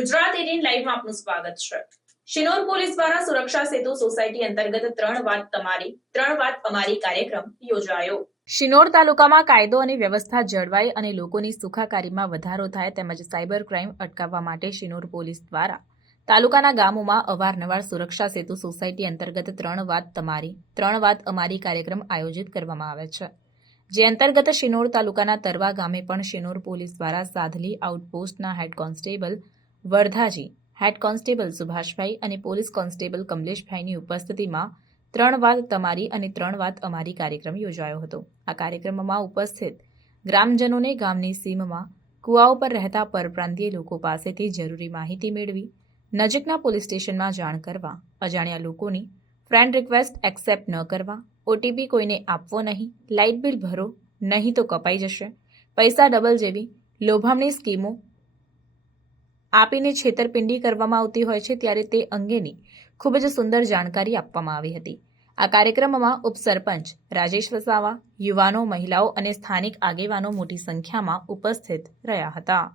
ગુજરાત 18 લાઈવમાં આપનું સ્વાગત છે। શિનોર પોલીસ દ્વારા સુરક્ષા સેતુ સોસાયટી અંતર્ગત 3 વાત તમારી 3 વાત અમારી કાર્યક્રમ યોજાયો। શિનોર તાલુકામાં કાયદો અને વ્યવસ્થા જળવાય અને લોકોની સુખાકારીમાં વધારો થાય તેમજ સાયબર ક્રાઇમ અટકાવવા માટે શિનોર પોલીસ દ્વારા તાલુકાના ગામોમાં અવારનવાર સુરક્ષા સેતુ સોસાયટી અંતર્ગત 3 વાત તમારી 3 વાત અમારી કાર્યક્રમ આયોજિત કરવામાં આવે છે, જે અંતર્ગત શિનોર તાલુકાના તરવા ગામે પણ શિનોર પોલીસ દ્વારા Sadhli આઉટપોસ્ટના head constable વરધાજી, head constable Subhashbhai અને પોલીસ કોન્સ્ટેબલ કમલેશભાઈની ઉપસ્થિતિમાં 3 વાત તમારી અને 3 વાત અમારી કાર્યક્રમ યોજાયો હતો। આ કાર્યક્રમમાં ઉપસ્થિત ગ્રામજનોને ગામની સીમમાં કુવાઓ પર રહેતા પરપ્રાંતીય લોકો પાસેથી જરૂરી માહિતી મેળવી નજીકના પોલીસ સ્ટેશનમાં જાણ કરવા, અજાણ્યા લોકોની ફ્રેન્ડ રિક્વેસ્ટ એક્સેપ્ટ ન કરવા, ઓટીપી કોઈને આપવો નહીં, લાઇટ બિલ ભરો નહીં તો કપાઈ જશે, પૈસા ડબલ જેવી લોભામણી સ્કીમો આપીને છેતરપિંડી કરવામાં આવતી હોય છે, ત્યારે તે અંગેની ખૂબ જ સુંદર જાણકારી આપવામાં આવી હતી। આ કાર્યક્રમમાં ઉપસરપંચ રાજેશ વસાવા, યુવાનો, મહિલાઓ અને સ્થાનિક આગેવાનો મોટી સંખ્યામાં ઉપસ્થિત રહ્યા હતા।